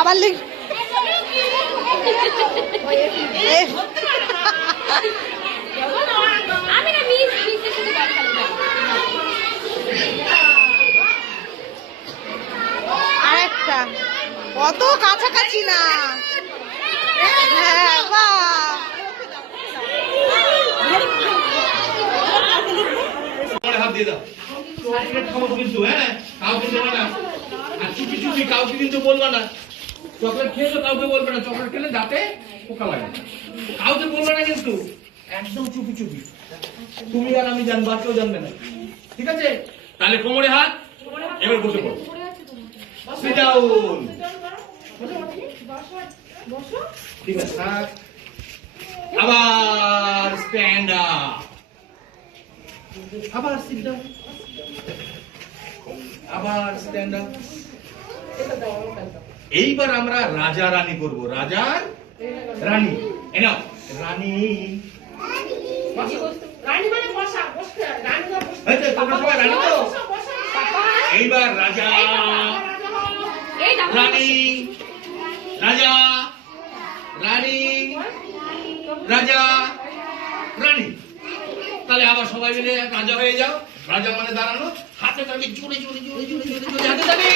আবার লিখ আরেকটা কত কাছাকাছি না। হ্যাঁ বাহ হাত দিয়ে দাও চকলেট খাবো কিন্তু। হ্যাঁ কাউকে দেবে না আর চুপি চুপি কাউকে কিন্তু বলবে না। চকলেট খেয়েছো কাউকে বলবে না। চকলেট খেলে দাঁতে পোকা লাগে কাউকে বলবে না কিন্তু একদম চুপি চুপি। তুমি আর আমি জানবো আর কেউ জানবে না। ঠিক আছে তাহলে কোমরে হাত এবার বসে পড়ো। Sit down. ঠিক আছে থাক। আবার স্ট্যান্ড আপ। আবার সিট ডাউন। আবার স্ট্যান্ড আপ। এইবার আমরা রাজা রানী করব। রাজার রানী এনাও রানী রানী মানে বসা বসতে রানী না বসতে এই তো তোমরা সবাই রানী তো। এইবার রাজা রানী রাজা রানী রাজা রানী। তাহলে আবার সবাই মিলে রাজা হয়ে যাও। রাজা মানে দাঁড়ানো হাতে তাকে জোরে জোরে জোরে জোরে জোরে জোরে হাতে তাকে।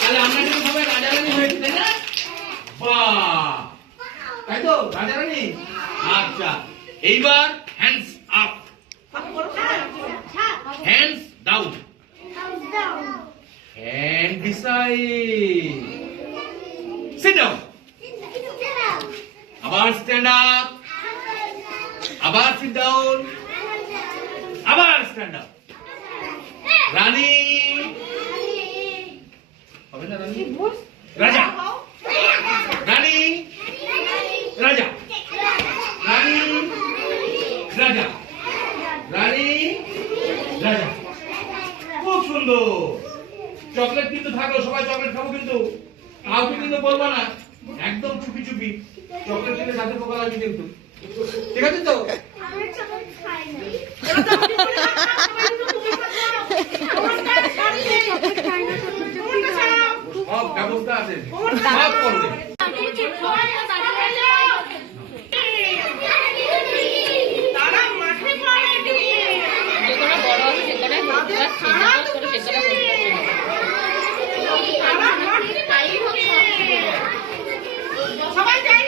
তাহলে আমরা কিন্তু সবাই রাজা রানী হয়েছি তাই না? বাহ তাই তো রাজা রানী। আচ্ছা এইবার hands up hands down hand decide sit down. আবার স্ট্যান্ড আপ আবার সিট ডাউন আবার স্ট্যান্ড আপ। রানী হবে না রানী রাজা রানী রাজা রানী রাজা রানী রাজা। খুব সুন্দর। চকলেট কিন্তু থাকলো সবাই চকলেট খাবো কিন্তু কাউকে কিন্তু বলবো না একদম চুপি চুপি। চকলেট খেলে দাঁতে পোকা লাগবে কিন্তু। ঠিক আছে তো? সব ব্যবস্থা আছে সব করবে। সবাই যাই